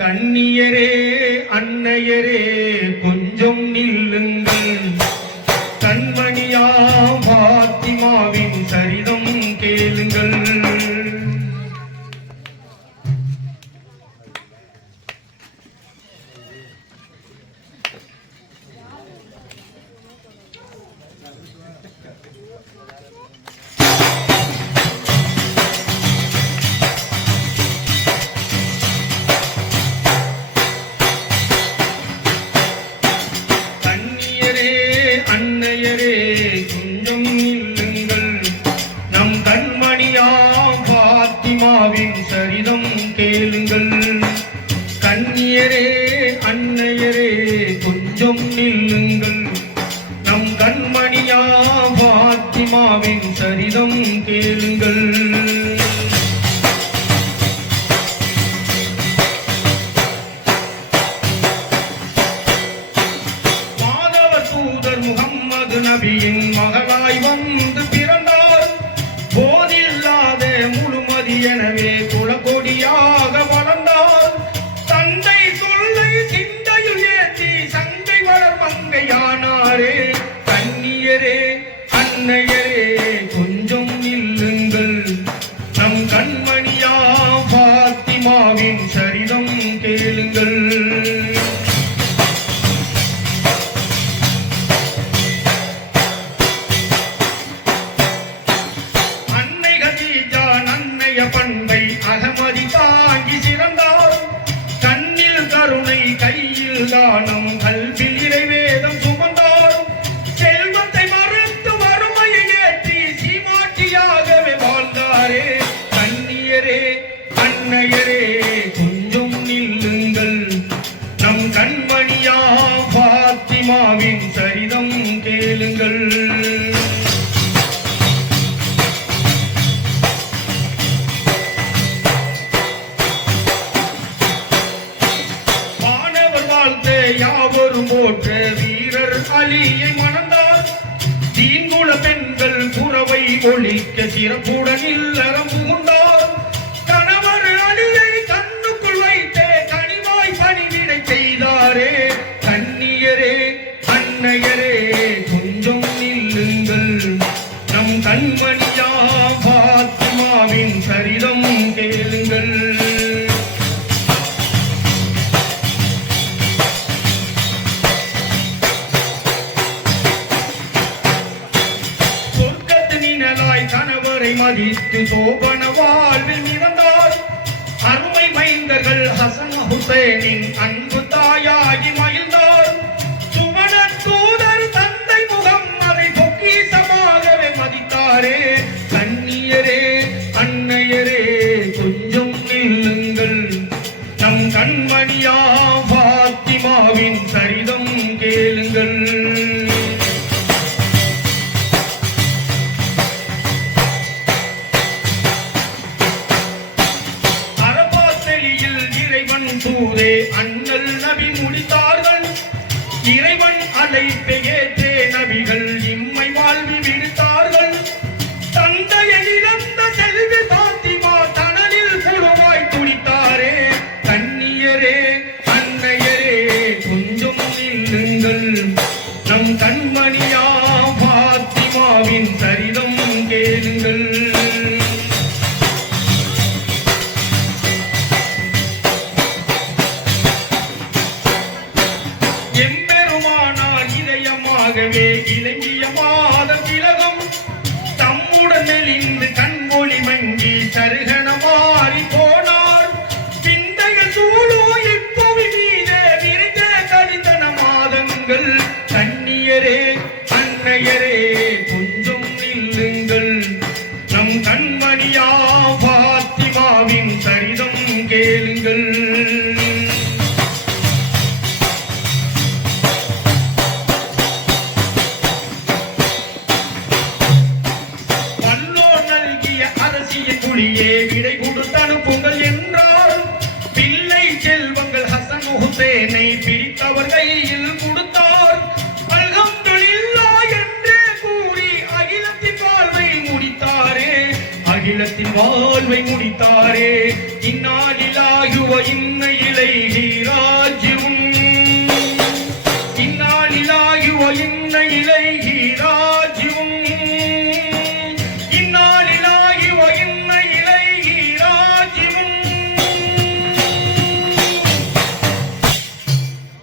கண்ணியரே அன்னையரே கொஞ்சம் நில்லுங்கள். கண்மணியா பாத்திமாவின் சரிதம் கேளுங்கள். அன்னையரே கொஞ்சம் நில்லுங்கள். நம் கண்மணியாம் பாத்திமாவின் சரிதம் கேளுங்கள். கண்ணியரே அன்னையரே கொஞ்சம் நில்லுங்கள். நம் கண்மணியாம் பாத்திமாவின் சரிதம் கேளுங்கள். நபியின் மகளாய் வந்து பிறந்தார். போதில்லாத முழுமதி எனவே குலகொடியாக வளர்ந்தார். தந்தை சொல்லை சிந்தையில் ஏற்றி சங்கை வளர் மங்கையானாரே. கண்ணியரே அன்னையரே கொஞ்சம் நில்லுங்கள். நம் கண்மணியா பாத்திமாவின் சரிதம் கேளுங்கள். பண்பை அகமதி தாங்கி சிறந்தார். கண்ணில் கருணை கையில் தானம் கல்வியில் இறைவேதம் சுமந்தார். செல்வத்தை மறுத்து வறுமையை ஏற்றி சீமாட்டியாகவே வாழ்ந்தாரே. கண்ணியரே அன்னையரே கொஞ்சம் நில்லுங்கள். நம் கண்மணியா பாத்திமாவின் சரிதம் கேளுங்கள். யாவரும் போற்ற வீரர் அலியை மணந்தார். தீங்குள பெண்கள் புறவை ஒழிக்க சிறப்புடன் இல்லறம் புகுந்தார். கணவர் அலியை கண்ணுக்குள் வைத்தே கனிவாய் பணிவிடை செய்தாரே. கண்ணியரே அன்னையரே கொஞ்சம் நில்லுங்கள். நம் கண்மணியா பாத்திமாவின் சரிதம் கேளுங்கள். கணவரை மதித்து சோபன வாழ்வில் மிதந்தார். அருமை மைந்தர்கள் ஹசன் ஹுசேனின் அன்பு தாயாகி மகிழ்ந்தார். சுவன தூதர் தந்தை முகம் அதை பொக்கிசமாகவே மதித்தாரே. கண்ணியரே அன்னையரே கொஞ்சம் நில்லுங்கள். நம் கண்மணியா பாத்திமாவின் சரிதம் கேளுங்கள். தூதே அண்ணல் நபி முடித்தார்கள். இறைவன் அழைப்பை ஏற்றே நபிகள் இம்மை வாழ்வி விடுத்தார்கள். தந்தையை இழந்த செல்வி பாத்திமா தனலில் புழுவாய் துடித்தாரே. கண்ணியரே அன்னையரே கொஞ்சம் நில்லுங்கள். நம் கண்மணியா பாத்திமாவின் சரிதம் கேளுங்கள். இலங்கிய மாத திலகம் தம்முடன் நெளிந்து கண்மொழி மங்கி சருகன மாறி போனார். பிந்தைய சூழோ இப்போவி மீதே விரைந்த கடிதன மாதங்கள். கண்ணியரே அன்னையரே கொஞ்சம் நில்லுங்கள். நம் கண்மணியா பாத்திமாவின் சரிதம் கேளுங்கள். விடை கொடுத்து அனுப்புங்கள் என்றார். பிள்ளை செல்வங்கள் ஹசன் ஹுசேனை பிரித்தவர் கையில் கொடுத்தார். அல்ஹம்துலில்லாஹ் என்றே கூறி அகிலத்தின் வாழ்வை முடித்தாரே. அகிலத்தின் வாழ்வை முடித்தாரே. இன்னா லில்லாஹி வ இன்னா